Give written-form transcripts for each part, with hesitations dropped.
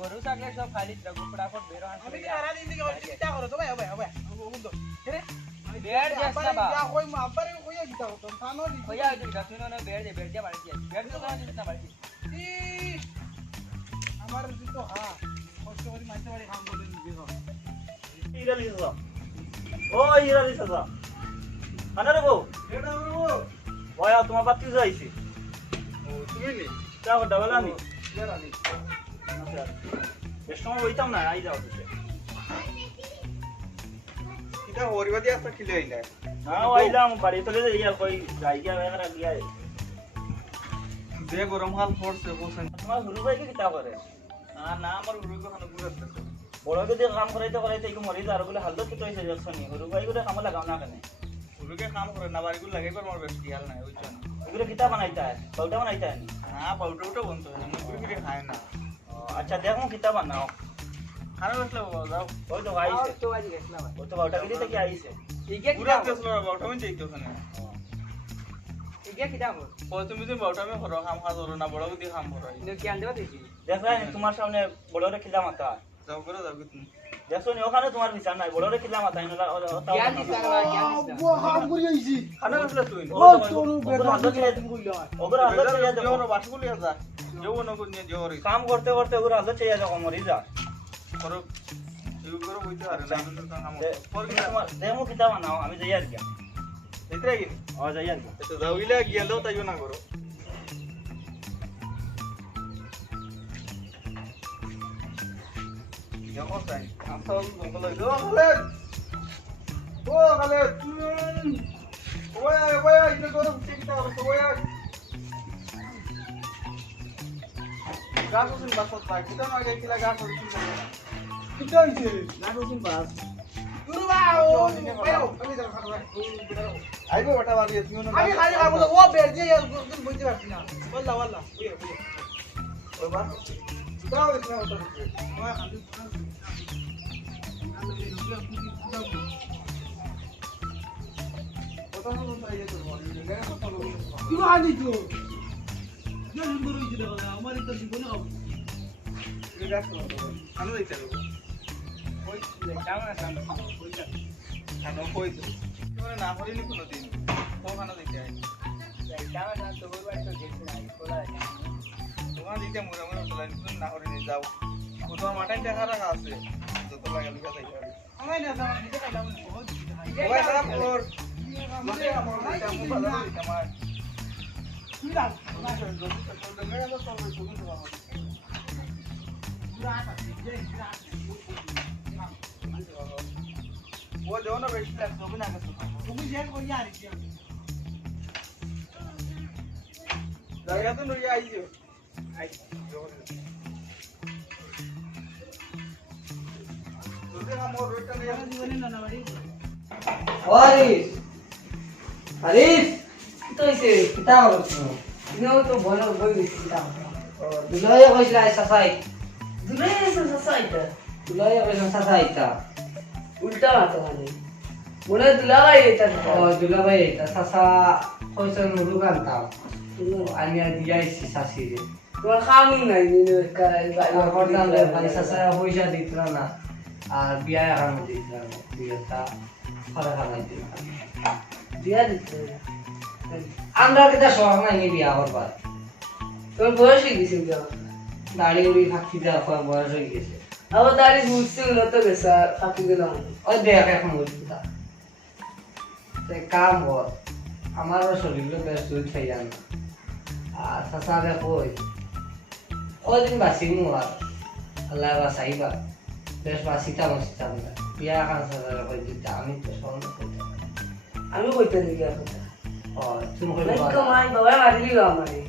গরু থাকলে সব খালি ফটাফট বের হয় আমি আরা দিন দিকে চিন্তা করো তো ভাই ভাই বুঝো রে বের যাসনা বা যা কই মাপারে কইয়া দিতা তো থানো দি কইয়া দিতা তুই না বের যা বাড়ি যা বের তো না দিতা বাড়ি ই আমার দিতো হ্যাঁ কষ্ট করে মাইতে বাড়ি কাম করে নিবি গো ইরালি সাদা ও ইরালি সাদা আনা রে বউ এটা রে বউ ওয়া তোমার বাতি যাইছে ও তুমি নি যাও ডাবল আনি যারা নি বেশ সময় হইতাম না আই যাও তুই কিটা হরিবাদি আসা খিলে আইলা না আইলাম বাড়ি চলে যাই আর কই যাই গিয়া বেরা গিয়া যে গরম হাল পড়ছে বসেন তোমার গুরু ভাই কি কিতা করে না আমার গুরু কো খান গুরু আছে বড় কে কাম করাইতে কি মরি যা আর বলে হাল তো তো হইছে দেখছনি গুরু ভাই গুলো কাম লাগাও না কেন গুরুকে কাম করে না বাড়ি গুলো লাগাইবার মোর বেশ খেয়াল নাই ওইটা না এগুলো কিতা বানাইতা है পাউডার বানাইতা है না পাউডার ওটা বন্ধ হয় না গুরু কি খায় না अच्छा देखो कितना बनाओ खाना बसला जाओ ওই তো আইছে তো আজ গেছলাম ওই তো বাউটা গলি থেকে আইছে ইগে পুরা তেছলো বাউটা মন যাইতো ওখানে ইগে কিটা বল ও তুমি যে বাউটা মে হরো কাম কাজ হরো না বড় দি কাম হরো ইগে কি আনবা দিছি দেখলা তোমার সামনে বড়রে খিলা মাতা যাও করে যাও তুমি দেখো নি ওখানে তোমার বিচার নাই বড়রে খিলা মাতা ইনলা জ্ঞান দিছ না জ্ঞান দিছ ও কাম করি আইছি খানা বসলা তুই ও তোর বেটা তুমি কইলা ওগরা আলো চাইয়া যাও ওর বাস বলি যা যেও না কোন জোরে কাম করতে করতে ওগরা আলো চাইয়া যাও মরি যা করো ইউ করো কইতে আরে না কাম পর কি তোমার দেমো কিতা বানাও আমি যাই আর গিয়া দেখতে গিনি ও যাই আর গিয়া তো যাওইলা গিয়ালো তাইও না করো দেখো তাই আম তো বল দো খালেদ ওয়া ইনে করো চিন্তা করো ওয়া গাছুন বাসত পাই কিটা না গে কিলা গাছ হইছে কিটা হইছে গাছুন বাস গুরু বাও আমি যা খাবো আইবো ওটা বাড়ি তুমি না আমি খালি খাবো ও বের দিয়ে তুমি বুঝতে পারছ না ওয়াল্লাহ ওয়াল্লাহ ওই বাস দাও এটা ওটা ওয়া খালি ওটা না বলতে আইতো কি আনি তো ये नंबर ही दिला हमारी तो जीवन अब ये गाछ खाना दिते रे ওই কামনা কাম ওই খানা কইতো তোরে না করিনি কোনো দিন তো খানা দিতে আই কামনা তো ওই বাড়ি তো গেছে না কোলা তোমার দিতে মোরা মোরা প্ল্যান করে না করিনি যাও কোথা মাটাই দেখা রাখা আছে যত লাগা লিখা যাই আমি না যাও দিতে কাইলাম বহুত ওই সারা ফ্লোর মনে আমার দিতে মু বাজার দিতে আমার Mira, वो जो ना बेस्ट है तो बिना कर सकता तुम जेल को यार किया जाया तो नहीं आई जो आई तुझे हम और रोटा नहीं जीवन ना ना बड़ी हरीश तो इसे किताब नो तो बोलो बोल किताब दुलाया कइला ससाई दुलाया ससाई था दुलाया कइला ससाई था उल्टा आता है बोले दुलाया येता दुलाया येता ससा कइसन मुरुगांता आणि दिया सासी रे तो खामिन नाही ने कराय होता रे भाई ससा होईजा दितला ना আর বিয়া এখন দিতলা বিয়াটা খরা খালাই দিলা বিয়া দিতে আমরা কিটা শখ নাই নি বিয়া করবার তোর বয়স হয়ে গেছে বিয়া দাড়ি উড়ি ফাঁকি দেওয়া পর বয়স হয়ে গেছে আবার দাড়ি বুঝছিল না তো গেছে ফাঁকি দিলাম ওই দেখ এখন বুঝলি তা কাম কর আমারও শরীরে বেশ দুধ খাই যান সাসারে কই ওদিন বাসিমু আর আল্লাহ বাসাইবা বেশ বাসিতা মসিতাম না বিয়া খান সাসারে কই দিতা আমি তো সন্দেহ করতাম আমি কইতে দিই কথা ও তুমি কই নাই কমাই বাবা মারিলি আমারে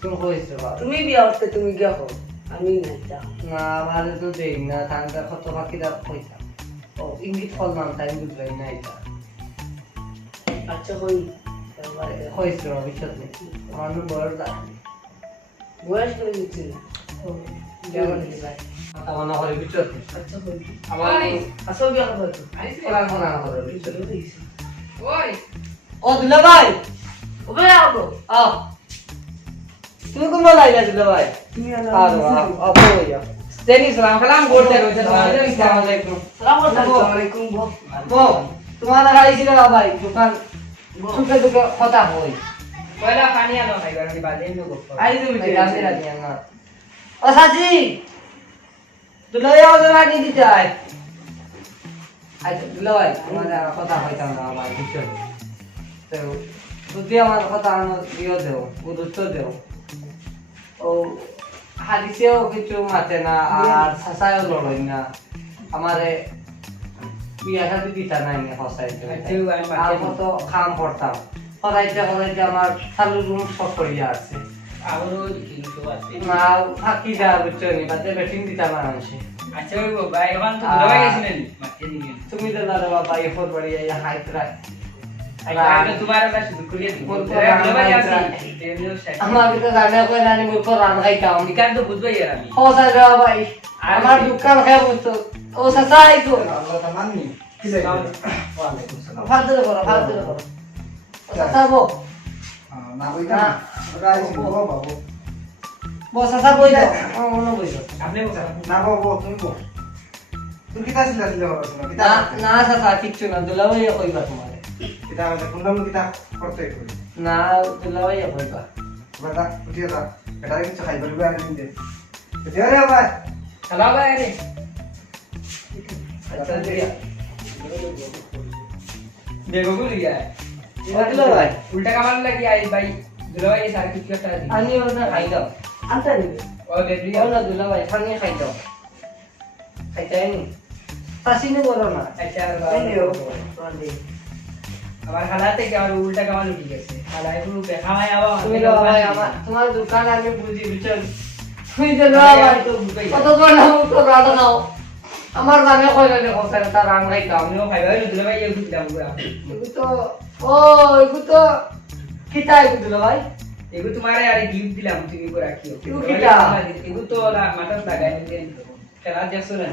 তুমি কইছো বা তুমি বিয়া করতে তুমি গিয়া কর আমি নাই যাও না আমার তো দেই না থানটা কত বাকিরা কইতাম ও ইঙ্গিত করলাম তাই বুঝলাই না এটা আচ্ছা কই কইছো বিচ্ছত নেই আমার বড় দা বয়স করে দিচ্ছি না যাওয়া নেই ভাই আমার না করে বিচ্ছত নেই আচ্ছা কই আমার আসল বিয়া করতে তো কোরআন কোরআন করে বিচ্ছত ওই ও দুলা ভাই ওবে আবো আ তুমি কোন লাইলা দুলা ভাই তুমি আরো আপো ইয়া তেনি সালাম কালাম করতে রয়েছে আসসালামু আলাইকুম আসসালামু আলাইকুম বো তোমার গাড়ি ছিল ভাই দোকান সুখে দুঃখে কথা হই পয়লা পানি আনো খাইবার আমি বাদে নো গপ আই তুমি রাতে রাতে না ও সাজি দুলা ভাই আমাদের বাড়ি দিতে চাই আই দুলা ভাই আমাদের কথা হইতাম না ভাই বুঝছো তো যদি আমার কথা আনো দিও দেও উত্তর দেও ও হাদিসেও কিছু মাতে না আর সাসায়ও লড়ই না আমারে বিয়া শাদি দিতা নাই না হসাইতে আর কত কাম করতাম হরাইতে আমার চালু রুম সব করিয়া আছে আরো কিন্তু আছে না ফাঁকি যা বুঝছো নি বাদে ব্যাটিং দিতা না আনছে আচ্ছা ওই ভাই এখন তো দবাই গেছিলেন মাকে দিবেন তুমি তো না রে বাবা এফোর বাড়ি আইয়া হাইতরা আগে তোমার কাছে শুধু করিয়ে দিই দবাই আছে আমার তো জানে কই নানি মুখ রান খাইতাম নিকান তো বুঝবাই আর আমি হসা রে ভাই আমার দোকান খাই বুঝতো ও সাসা আইতো ফালতু করো সাসাবো বসা সব বই দাও অন্য বই দাও আপনি না না সাসা কিচ্ছু না দুলাভাই কইবা তোমারে না দুলাভাই কইবা হ্যালো ভাই আরে আচ্ছা দিয়া দেখো গুলি যায় দুলাভাই উল্টা কামাল লাগি আই ভাই দুলাভাই সার কিছু একটা দিই আমি ওটা খাই দাও আনতে দিবে ও দেখলি ও না দুলাভাই পানি খাই দাও খাইতাই নি সাসিনে বলো না আচ্ছা এই নিও আমার খালাতে কি আমার উল্টা কামাল উঠে গেছে খালাই পুরো বেখামাই আবা তুমি ভাই আমার তোমার দোকান আমি বুঝি বুঝছেন তুমি যে ভাই কত জন তো রাত নাও আমার জানে কইলে দেখো স্যার তার রান খাইতাম আমিও খাইবা হইলো দুলাভাই এই দিলাম পুরা এগু তো ও এগু তো কিতাই দুলাভাই এগু তোমারে আরে গিফট দিলাম তুমি করে রাখিও এগু কিটা? এগু তো মাথা লাগাই নিলেন খেলা দেখছো না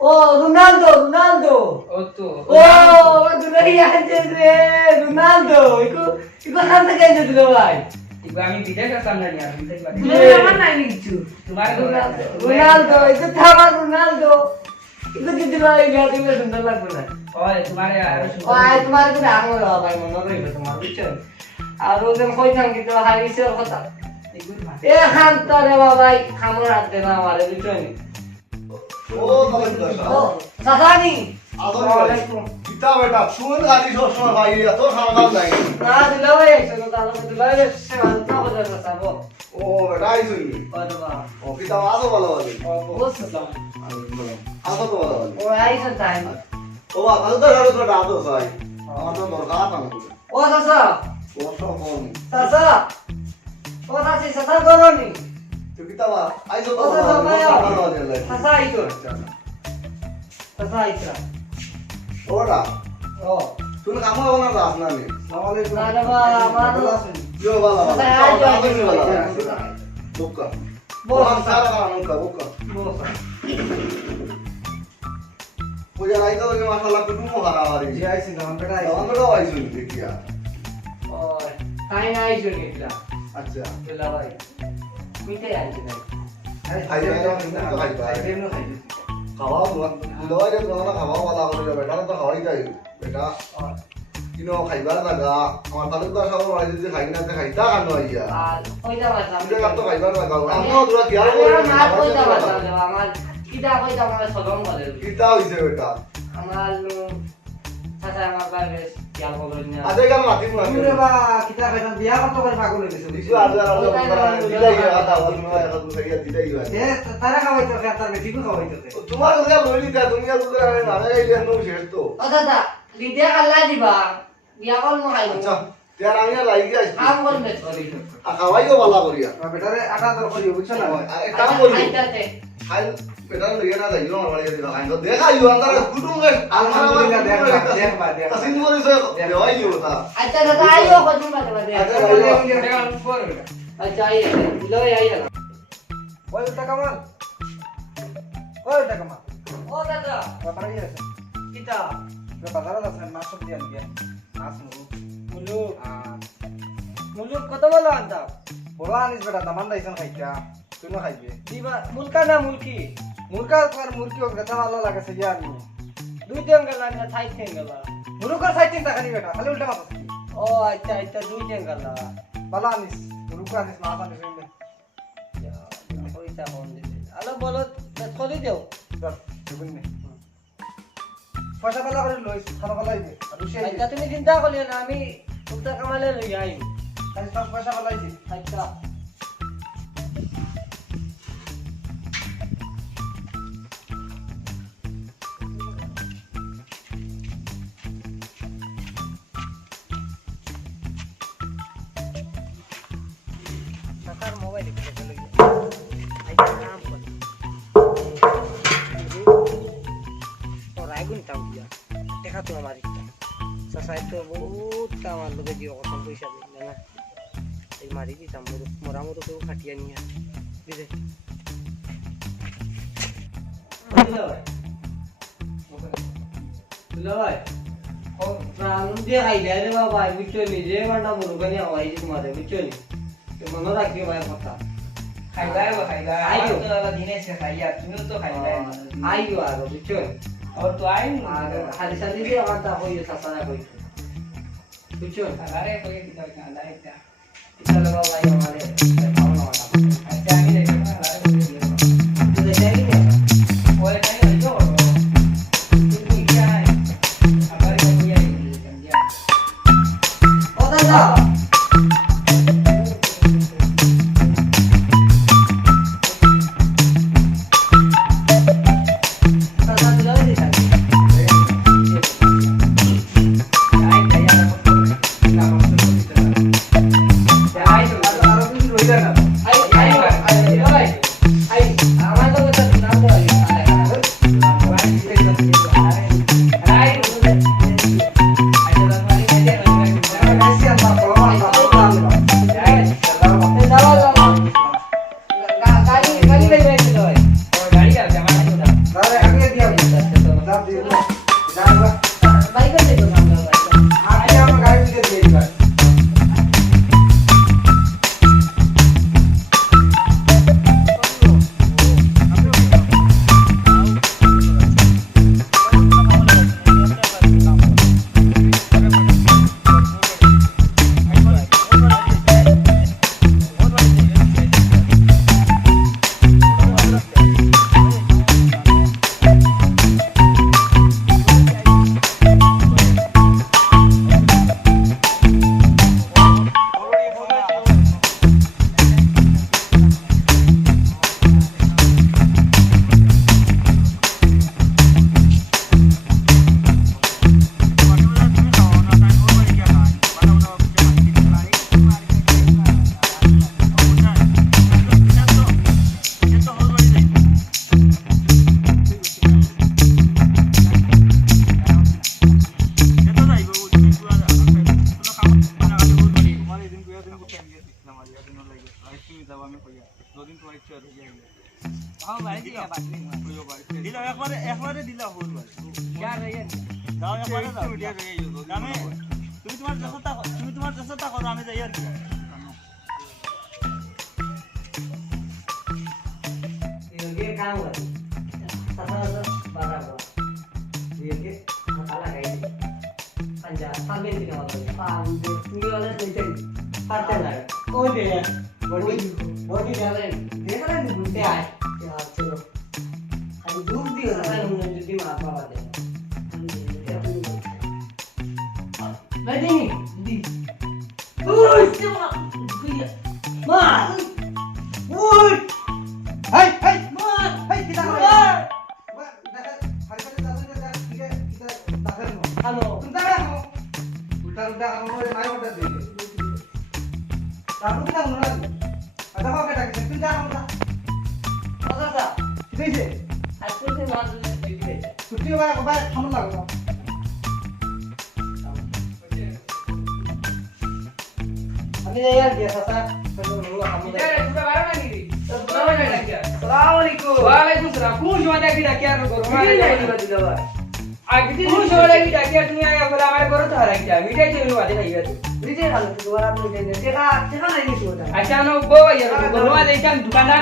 ও রোনালদো ও তো ও দুলাই আছে রে রোনালদো এগু খান থেকে এসে দুলাভাই এগু আমি বিদেশ আসলাম না নিয়া তুমি দেখবা তুমি আমার নাই কিছু তোমার রোনালদো এগু থামা রোনালদো এগু কি দুলাই গিয়া তুমি সুন্দর লাগবে না ওই তোমারে আর ও আই তোমার তো আঙুল ভাই মনে রইবে তোমার বুঝছো আর ওজন কইতাম কিন্তু হারিসের কথা এগু এ খান তারে বাবাই খামর হাত দেনা আমারে বুঝছো নি ও সাসানি ওয়ালাইকুম কিতা বেটা শুন গাড়ি সব সময় ভাই এত সাবধান নাই না দুলাভাই এসো তাহলে দুলাভাই সেবা না করে বসাবো ও বেটা আইছুই বাবা ও কিতা আসো ভালো ভালো ও সালাম আসো তো ভালো ভালো ও আইছো টাইম ও আজ তো গাড়ি তো দাদো ভাই আমার তো দরকার আছে ও সাসা ও সব কোন সাসা ও সাসি সাসা করনি তুই কিতা বা আইছো তো ও সাসা ভাই ভালো ভালো সাসা আইছো সাসা আইছো ওরা ও তুমি কাম করো না রাস না নে না রে বাবা আমার ইয়ো ভালো ভালো সাসা আইছো বুকা বস বস সারা কাম বুকা পূজা রাইতো যে মাশাআল্লাহ কুটুম হারাবারি জি আইছি না বেটা আইছো দেখিয়া ও কাই না আইছো নিলা আচ্ছা দুলাভাই মিটে আইছো না খাওয়া দুলাই যে তোমার খাওয়া वाला করে বেটা তো খাওয়াই যাই বেটা কিনো খাইবার লাগা আমার তালুকদার সাহেব বাড়ি যদি খাই না খাইতা কানো আইয়া আর কইতা বাতা তুমি তো খাইবার লাগা আমও তোরা কি আর আমার কইতা বাতা আমার কিটা কইতা আমার সদম করে কিতা হইছে বেটা আমার সাসা আমার বাইরে খেয়াল করবেন না আজে গাল মাতি মু আমি ওরে বা কিতা কইতাম বিয়া কত করে পাগল হয়ে গেছে কিছু আজ আর দিলাই কথা বল না এখন সাইয়া দিলাই এ তারা খাওয়াইতো তার বেটিকে খাওয়াইতো তোমার ওটা লইলি তা তুমি আর দুজন আমি মানে গাইলেন নো শেষ তো ও দাদা দিদে আল্লাহ দিবা বিয়া কল মো খাইবো আচ্ছা তেয়ার আমি আর লাগি আসছি কাম করবে খাওয়াইও ভালো করিয়া বেটারে আটা দর করিও বুঝছ না আর এক কাম করি খাইতাতে খাই বেটার লইয়া না যাইও না বাড়ি দিবা খাই তো দেখাইও আন্দার কুটুম গে আলহামদুলিল্লাহ দেখবা কাসিন করে সে দেওয়াইও তা আচ্ছা দাদা আইও কত বাদে বাদে আচ্ছা আচ্ছা আইও লই আইও ওই টাকা মাল ওই টাকা মাল ও দাদা বাপারে গেছে কিতা বাজারে আছে মাছ সবজি আনবে মাছ মুরু মুলু মুলু কত বলো আনতা বড় আনিস বেটা দামান দাইছন খাইতা তুইও খাইবে দিবা মুলকা না মুলকি মুরগা আর মুরগি ও গেতা ভালো লাগে সে জানি দুই দিন গেল না থাই দিন গেল মুরগা সাইটিং টাকা নি বেটা খালি উল্টা মাছ ও আচ্ছা আচ্ছা দুই দিন গেল ভালো আনিস মুরগা আনিস মাছ আনিস হইলে পয়সা ফোন দিতে আলো বলো চলি দেও ধর দেখুন নে পয়সা পালা করে লইস খানা পালাইবে আর রুশি আচ্ছা তুমি চিন্তা করিও না আমি উল্টা কামালে লই আইম তাই সব পয়সা পালাইছি আচ্ছা সরকার মোবাইল দেখে লই আইছা নাম কর তো রাইগুন তাও দিয়া দেখা তো আমার ইচ্ছা সসাই তো বহুত আমার লোকে দিও কত পয়সা দিই না এই মারি দিতাম মোরা মোরা কেউ খাটিয়া নিয়ে বুঝে ভাই ও প্রাণ দিয়ে খাইলে রে বাবা বুঝছো নিজে মান্ডা মুরগানি আওয়াই তোমাদের বুঝছো নি মনে রাখিও ভাই কথা খাইবাই বা খাইবাই আইও। তো দাদা দিনে সে খাইয়া তুমিও তো খাইবাই আইও আর বুঝছো और तो आई আর খালি সালি দিয়ে আমার তা হইছে সাসারা কইছো বুঝছো अरे कोई किधर का लाई था চলো বাবা ভাই আমারে খাও না ওটা अच्छा आगे देखो ना अरे कोई তুই যাই না वो टाइम है जो तुम क्या है हमारे को ये समझिया ও দাদা দাদা দিলাই দিতা आई खाया ना आई तो আর তুমি রইলা না আই আই আই আই আমার তো কথা না তো আই বেশি আমার বড় গাড়ি গাড়ি লাই ছিল আরে আগে দিয়া দাম দিয়ে দাও বাইক আছে তো আমরা আগে আমার গাড়ি দিয়ে দিয়ে দিবা একবারে দিলা হল ভাই দাও একবারে দাও আমি তুমি তোমার চেষ্টা করো আমি যাই আর কি ये काम कर सासा बारा को ये के मसाला खाई पंजा साबे दिन वाला पांच ये वाला देते पाते ना ओ दे बॉडी जाले देख रहे हैं घूमते आए यार चलो अभी धूप भी हो रहा है हमने जल्दी मार पा दे নাই দিনি দি ওই সেবা মা ওই হাই হাই মা হাই কিতা মা করে হাই করে দাদা কিতা দাদা হ্যালো উল্টা কাম উল্টা কাম করে মাই ওটা দিয়ে তারপর কিতা মনে রাখি আদা কাকে ডাকে তুই যা আমরা দাদা কিছে আজকে যে মাছ দিতে ছুটি হবে কবাই খামন লাগো আমি যাই আর গেছা তা রুলা খামু এটা পুরো বারো নাকি রে আসসালামু আলাইকুম ওয়ালাইকুম সালাম কোন সময় দেখি ডাকি আর করো মিটাই নাই দিবা দিলা ভাই আগে কোন সময় দেখি ডাকি আর তুমি আয়া বলে আমার করো তো হারাই যা মিটাই চলে বাদে খাইবা তো মিটাই খালো তোমার আপনি মিটাই দে টেকা নাই দিছো ওটা আচ্ছা নো বউ আয়া বলবা দেখান দোকানদার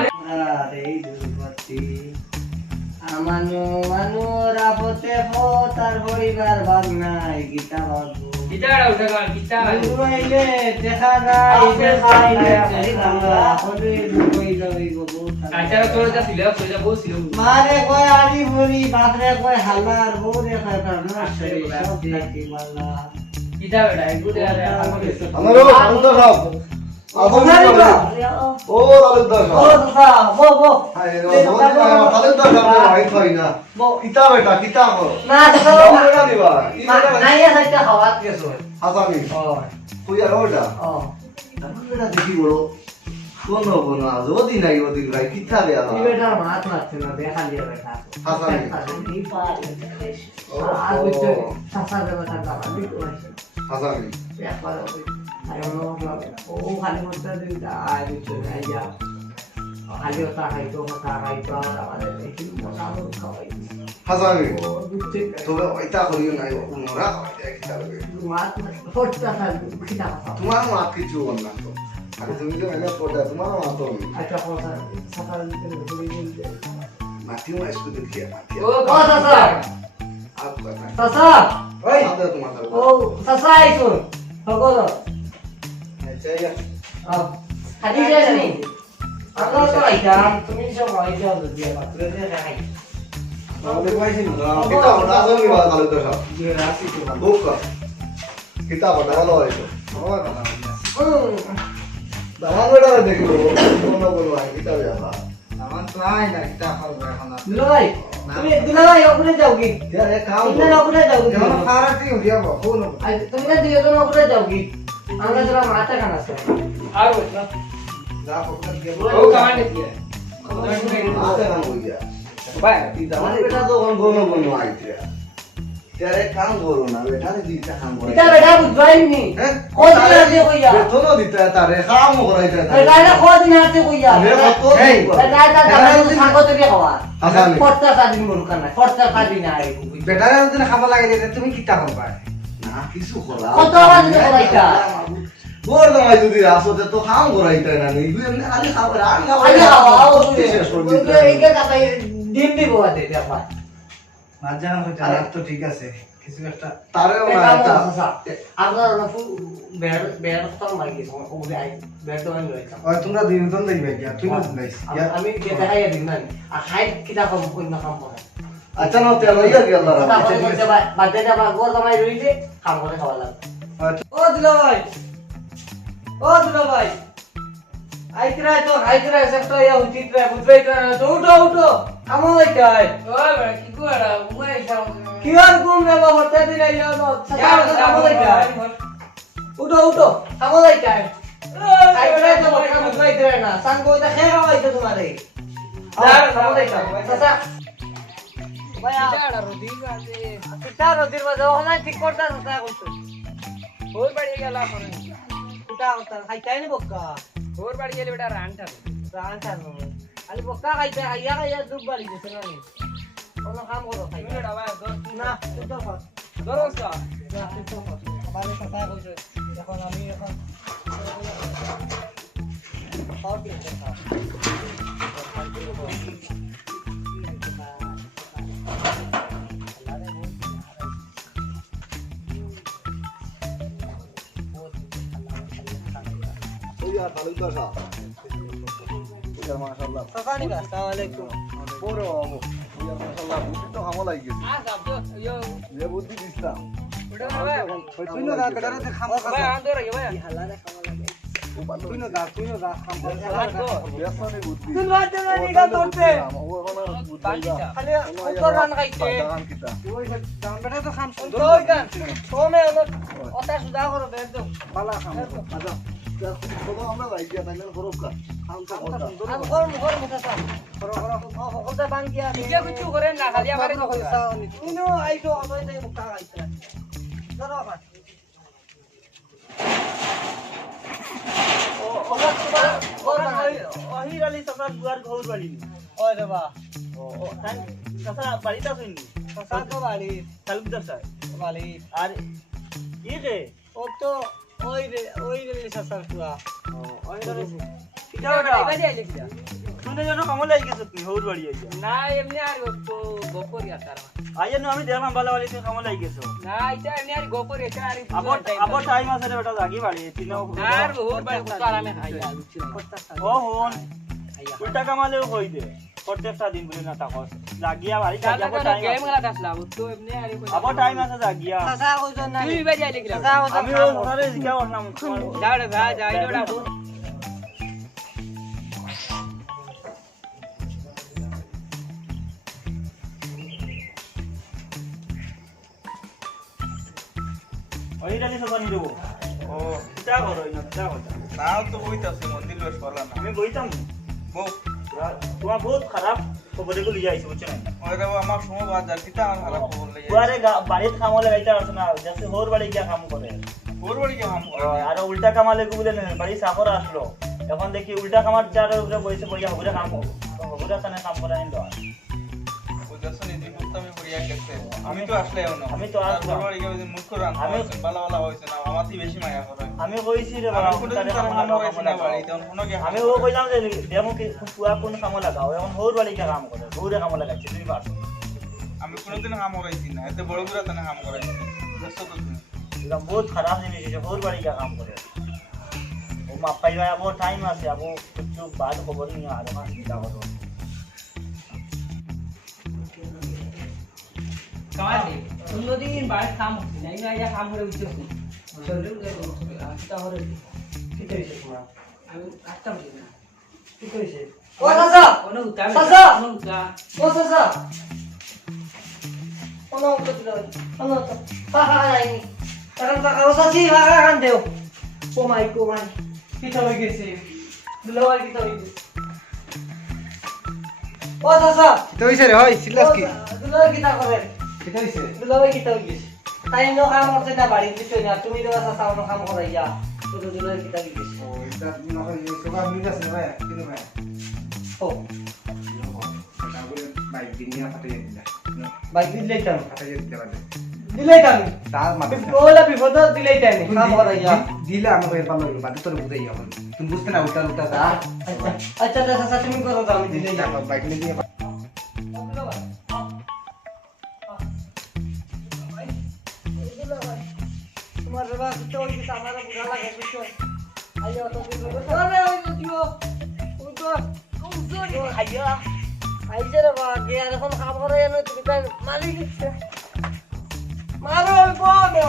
আরে এই দুর্গতি আমানো মানুর আপতে তার পরিবার ভাগ নাই গীতা বাবু কিতাড়া উঠা গান কিতা দুবাইলে দেখা যায় দেখাইলে দেখা হলে দুবাই যাবে গো আচ্ছা তোর যা ছিল সোজা বউ ছিল মারে কয় আড়ি ভরি বাপরে কয় হালার বউরে কয় না সেই সব দেখি মাল্লা কিতা বেটা এগুলো আর আমারও তালুকদার সাহেব ও তালুকদার ও সাহেব দাদা বো বো হাই রে তালুকদার সাহেব ভাই কই না কিতা বেটা কিতা কর না দাদা বেটা দিবা নাইয়া সাইটা খাওয়াত গেছো হাসানি ও কই আর ওটা ও তালুকদার দেখি বড় কোন কোন যদি নাই ওদি ভাই কিতা দেয়া এই বেটার মাত মারছে না দেখা দিয়ে বেটা হাসানি এই পারে আর বুঝছো সাসা দেবা টাকা দিতে পারছে হাসানি একবার ও খালি মতো দিন আই বুঝছো আই যা খালি ওটা খাইতো আর আমাদের দেখি মোটামুটি খাওয়াই হাসানি ও বুঝছে তবে ওইটা করিও নাই উনরা কিতা লাগে মাত ফটটা খালি খিটা কথা তোমার মাত কিছু বল না তো আরে তুমি তো এনে পড়া তোমার মাত তো আচ্ছা কথা সকাল দিকে বলে দিলে মাটি মাইস করে দেখিয়া মাটি ও ও সাসা আপ কথা সাসা ওই আদা তোমার ও সাসা আইছো হগলো আচ্ছা ইয়া খালি যাস নি আমরা তো আইতাম তুমি সব আইছো দিয়ে মাত্র দিয়ে খাই তাহলে কইছি না কিতা ওটা জমি বা তালুকদার সাহেব যে রাসি তো বুক কিতা ওটা ভালো হইতো দামান বেটা দেখিব কোন কোন আই কিতা বেয়া আমার তো আই না কিতা করব এখন দুলাভাই তুমি দুলাভাই ওখানে যাও কি আরে কাম তুমি না ওখানে যাও কি এখন ফারাটি হইয়া কোন তুমি না দুজন ওখানে যাও কি আমরা যারা মাথা খানা আছে আর বলছো যা পকড় দিয়ে ও কামান্ড দিয়ে আতে কাম হইয়া ভাই দামান বেটা তো কোন কোন আইতে তেরে কাম করো না বেটা দিতে কাম করে এটা বেটা বুঝবাই নি হ্যাঁ কদিন আছে কইয়া বেতন দিতে তারে কাম করাইতে এটা না কদিন আছে কইয়া এই এটা দাদা সাঙ্গ থেকে খাওয়া আসানি। ফটটা সাদিন মুরুকা না ফটটা সাদিন আই বেটারে যদি খাবার লাগে যে তুমি কিতা করবা না কিছু করা কত আওয়াজ করাইতা গোর দমাই যদি আসতে তো কাম করাইতে না নিগু এমনি খালি খাবার আমি আরে খাওয়া ও শেষ করে দিতে এইটা কথা ডিম দিব দে দেখবা মাঝান হইতা তো ঠিক আছে কিছু একটা তারেও না একটা আপনার বেড় বেড় তো মাগি ওরে আই বেড় তো আমি লইতাম ওই তোমরা দুইজন দেখবে কি তুই না নাইস আমি কে দেখাই দিন না আর হাইট কিটা কম কই না কাম করে আচ্ছা না তেল হইয়া গেল কথা বলতে বাদে যাবা গোর জামাই রইছে কাম করে খাওয়া লাগবে ও দুলাভাই আইতরা সেটা ইয়া উচিত রে বুঝবাই তো উঠো উঠো আমো লাইতাই ও বেটা কি করা উমাই যাও কি আর ঘুম রে বাবা হতে দিলাই না সাথে আমো লাইতাই উঠো উঠো আমো লাইতাই আইতরা তো কথা বুঝবাই রে না সাঙ্গো এটা খেয়া হইতো তোমারে আমো লাইতাই চাচা ভাই কিতাড়া রদি বাজে কিতা রদির বাজে ওখানে ঠিক করতা চাচা কইছো ওর বাড়ি গেলা করে কিতা করতা খাইতাই নি বক্কা ওর বাড়ি গেলে বেটা রানটা রান্তানো আলি বক্কা খাইতে আইয়া দুধ বাড়ি গেছে না কোনো কাম করো খাই বেটা ভাই না তুই তো কর দরস্তা না তুই তো কর আমারে কথা কইছে এখন আমি এখন খাওয়া কি কথা ওইয়া তালুকদার সাহেব ওইয়া মাশাআল্লাহ সাকানি কা আসসালামু আলাইকুম বড় বাবু ওইয়া মাশাআল্লাহ বুদ্ধি তো হামলা লাগি গেছে আ সব তো ইয়ো যে বুদ্ধি দিছতাম বেটা ভাই তুই না দা বেটা রে খাম ভাই আন্দর আগে ভাই হালারে খাওয়া লাগে তুই না দা খাম বেসনে বুদ্ধি তুই বাদ দে না নিগা ধরতে ও এখন বুদ্ধি খালি উপর রান খাইছে দাগান কিতা ওই দাম বেটা তো খাম সুন্দর ওই গান সোমে ওটা সুদা করো বের দাও পালা খাম আচ্ছা তো আমরা যাই দিয়া তাইলে গরব কা খাম তো কথা আম গরম গরম কথা করো ওটা বান গিয়া ইকে কিছু করেন না খালি আমারে কথা তুইনো আইতো আমারে তাই মুক্তা খাইছে ধরো বাবা অহির আলী চাচার বুয়ার ঘর বাড়ি ওই রে বা চাচা বাড়িতে আছেন কথা তো বাড়ি তালুকদার স্যার বাড়ি আর ই রে ও তো ওই রে সাসার পুরা শুনে যেন কামলে আই গেছো তুমি হৌর বাড়ি আইয়া না এমনি আর তো গোপরি আতার আইয়া আমি দেখলাম ভালো বাড়ি তুমি কামলে আই গেছো না এটা এমনি আর গোপরি এটা আর আবার টাইম আছে রে বেটা জাগি বাড়ি তিনো আর বহুত বাড়ি কুতার আমি খাইয়া ও হন উল্টা কামালেও কই দে প্রত্যেকটা দিন বলে না তাকস জাগিয়া বাড়ি জাগিয়া আবার টাইম গেম খেলা আসলাম তো এমনি আর আবার টাইম আছে জাগিয়া সাসা কইজন না তুই বাজে আইলি কিরা আমি ও সারে জিজ্ঞা করলাম যাও রে ভাই যাই না ওই ডালি সব নি দেবো ও এটা করো না এটা করো নাও তো বইতাছে মন্দির বেশ করলাম না আমি বইতাম বউ তোমার বহুত খারাপ খবরে গুলি যাইছে বুঝছো না ওই রে আমার সময় বাদ যার কিতা আমার খারাপ খবর লাগে বুয়ারে বাড়িতে কাম লাগাইতে পারছ না যাতে হোর বাড়ি গিয়া কাম করে ওর বাড়ি কে হাম করে আর উল্টা কামালে বলে না বাড়ি সাফর আসলো এখন দেখি উল্টা কামার চারের উপরে বইছে বইয়া হবুরে কাম করো হবুরে তানে কাম করে নিল ওই দর্শন এই করতে আমি করিয়া গেছে আমি তো আসলে না আমি তো আসলাম। ওর বাড়ি কে মুখ করে বালা বালা হইছে না আমারই বেশি মায়া করে আমি কইছি রে বাবা আমি কোনদিন তার কাম করাইছি না বাড়ি তখন কোনো কে আমি ও কইলাম যে দেমো কি পুয়া কোন কাম লাগাও এখন হোর বাড়ি গিয়া কাম করে হবুরে কাম লাগাইছে তুমি পারছো আমি কোনদিন কাম করাইছি না এতে বড় করে তানে কাম করাইছি বুঝছো তো তুমি এটা বহুত খারাপ জিনিস আছে হোর বাড়ি গিয়া কাম করে ও মা পাইবা আবো টাইম আছে আবো কিছু বাদ খবর নিয়ে আর মা চিন্তা করো কামালি সুন্দরদিন বাড়ি কাম হচ্ছে না আমি আইয়া কাম করে উঠতেছি চলে আস্তা হরে কি কইছে তোমার আমি আস্তা বলি না কি কইছে ও সাসা কোনো উত্তর সাসা! কোনো উত্তর ও সাসা ওনো তো দিল ওনো তো পাহা আইনি এখন পাহা ও সাসি পাহা কান দেও ও মাই কি তো হই গেছে দুলাওয়াই কি তো হই গেছে ও সাসা তো হইছে রে হয় সিলাস কি দুলাওয়াই কি তা করে কি হইছে দুলাওয়াই কি তো হই গেছে তাই নো কাম করতে না বাড়ি দিতে না তুমি তো সাসা নো কাম করাইয়া তো দুলাওয়াই কি তা হই গেছে ও এটা নহয় সবার মিল আছে ভাই কিন্তু ভাই ও তারপরে বাইক দিনিয়া ফাটে দিলা বাইক দিলেই টাইম ফাটে দিতে পারে দিলেই টাইম তার মানে ওলা বিপদ দিলেই টাইম কাম করাইয়া দিলে আমি কই পারলো বাদ তোর বুঝাই এখন তুমি বুঝতে না উল্টা উল্টা যা আচ্ছা আচ্ছা সাসা তুমি করো তো আমি দিলেই যাবো বাইক নিয়ে দিয়ে তোমার বাবা তো ওই যে আমার বুড়া লাগে বুঝছো আইয়া তো আরে ওই দিও ওই তো আইয়া আইছে রে বাবা কে আর এখন কাম করে জানো তুমি তাই মালিক দিচ্ছে মারো কোনে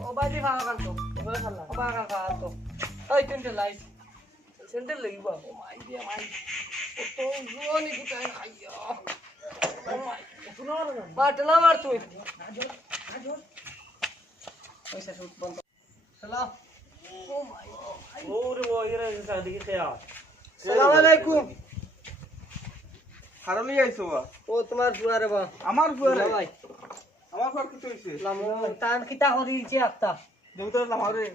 ও বাজি ভাঙা কাটো ওগুলো খালা ও ভাঙা কাটো ওই তিনটে লাইট সেন্টার লাগিব ও মাই দিয়া মাই ও তো জোনি কোথায় আইয়া ও মাই বাটলা মার তুই পয়সা শুট বন্ধ সালাম ও মাই ওরে ও এর সাদিকে খেয়া সালাম আলাইকুম হারলি আইছো বা ও তোমার ফুয়ারে বা আমার ফুয়ারে ভাই আমার ফুয়ার কি হইছে লামো তান কিতা করিছে আত্তা দেউতার লামারে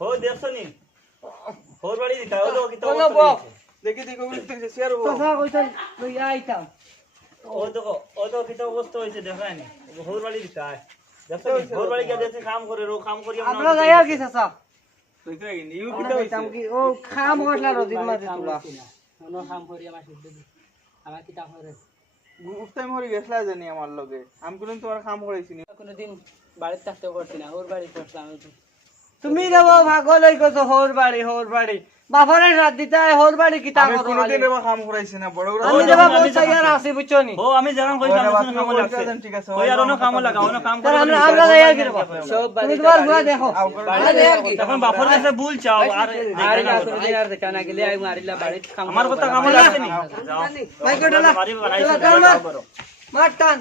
ও দেখছো নি হোর বাড়ি দিতা ও তো কি তো কোনো বক দেখি দেখি বলতে শেয়ার হবো কথা কইতাম লইয়া আইতাম ও তো কি তো অবস্থা হইছে দেখায় নি হোর বাড়ি দিতা দেখছো নি হোর বাড়ি গিয়া দেখে কাম করে রো কাম করি আমরা যাইয়া কি চাচা দেখতে গিনি ইউ আমরা কইতাম কি ও খাম হটলা রদিন মাঝে তুলা কোনো কাম করি আমার শুদ্ধ আমার কিতা করে উফতাই মরি গেছলা জানি আমার লগে আমি কোন তোমার কাম করাইছি নি কোনোদিন বাড়িতে থাকতে পারছি না ওর বাড়িতে আসলাম তুমি দেব ভাগল হই গেছো হোর বাড়ি বাফারে রাত দিতে হোর বাড়ি কিতা আমি করো কোনোদিন এবার কাম করাইছি না বড় আমি দেবা বহুত সাইয়ার আছে বুঝছো নি ও আমি যেরকম কইছি ওরে আমার বাকি কাম লাগছে ঠিক আছে ওই আর অন্য কাম লাগা অন্য কাম করে আমরা যাইয়া কি দেব তুমি তোমার বুয়া দেখো এখন বাপর কাছে ভুল চাও আর আমার কথা কাম লাগছে নি যাও ভাই কোডলা বাড়ি বানাইছো মার টান